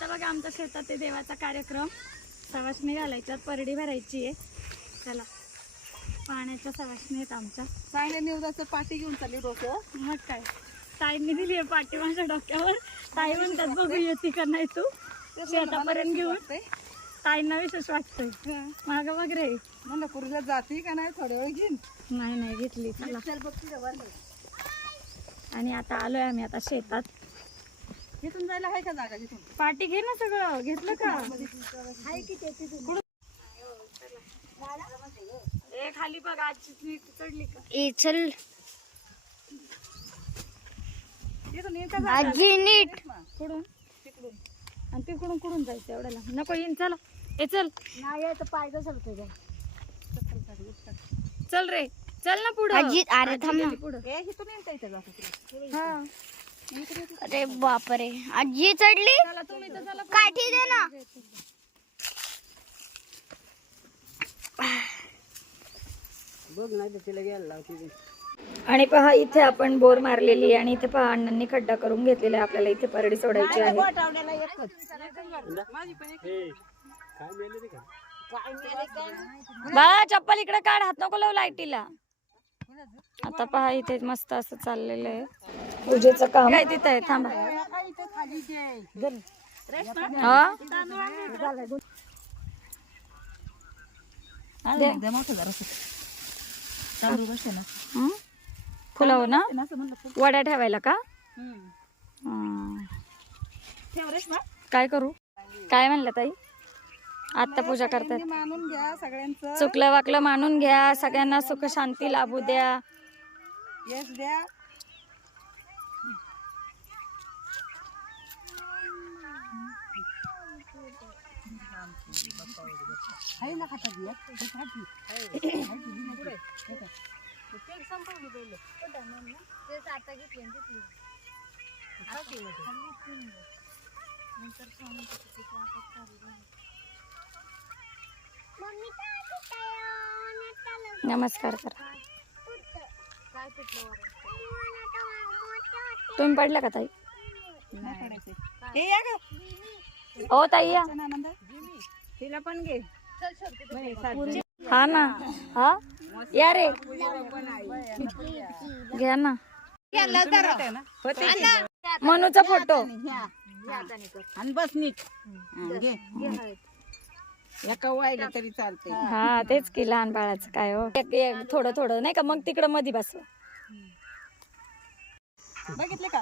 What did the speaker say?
आता बघा आमच्या शेतात ते देवाचा कार्यक्रम, सवाष्णी घालायच्यात, परडी भरायची आहे. चला, पाण्याच्या सवाष्णी आहेत आमच्या. चांगल्या निवदाचं पाठी घेऊन चालली डोकं. मग काय, ताईंनी दिली आहे पाठी माझ्या डोक्यावर. ताई म्हणतात बघू येते का नाही तू शेतापर्यंत घेऊन. ताईंना विशेष वाटतंय. माग बघ रे, म्हणलं पुरीला जाती का नाही, थोड्या वेळ घेईन. नाही घेतली. चला, आणि आता आलोय आम्ही आता शेतात. इथून जायला आहे का जागा तिथून? पाठी घे ना, सगळं घेतलं का? ए खाली बघ, आजची चढली का? चल इथून येईन का जागा? आजी नीट. कुठून तिकडून, आणि तिकडून कुठून जायचं एवढ्याला? नको येईन. चला, ए चल. नाही तर पाय घसरतो. चल रे, चल ना पुढं. आजी अरे थांब ना. पुढं. ए इथून येईन का इथं जागा? हा, अरे बापरे, आजी चढली. चला तुम्ही तर चला. काठी दे ना. बघ नाही तर तिला घ्यायला लावते. आणि पहा इथे आपण बोर मारलेली आणि इथे पहा अण्णांनी खड्डा करून घेतलेला आहे. आपल्याला इथे परडी सोडायची आहे. बाळा चप्पल इकडे काढ, हात नको लावू लाईटीला. आता पहा इथे मस्त असं चाललेलं आहे पूजेचं काम. काय तिथं आहे, थांबा. हा फुलाव ना वड्या ठेवायला का? काय करू? काय म्हणलं ताई? आता पूजा करतात. मानून घ्या सगळ्यांचं. चुकलं वाकलं मानून घ्या, सगळ्यांना सुख शांती लाभू द्या. यश द्या. नमस्कार करा. तुम्ही पडला का ताई? ओ ताई या. तिला पण घे. हा ना, हा या रे, घ्या ना. मनूचा फोटो आणि बस नीट. घे. एका वाईला तरी चालते. हा तेच की, लहान बाळाचं काय हो. थोडं थोडं नाही का, मग तिकडं मध्ये बसवा. बघितले का?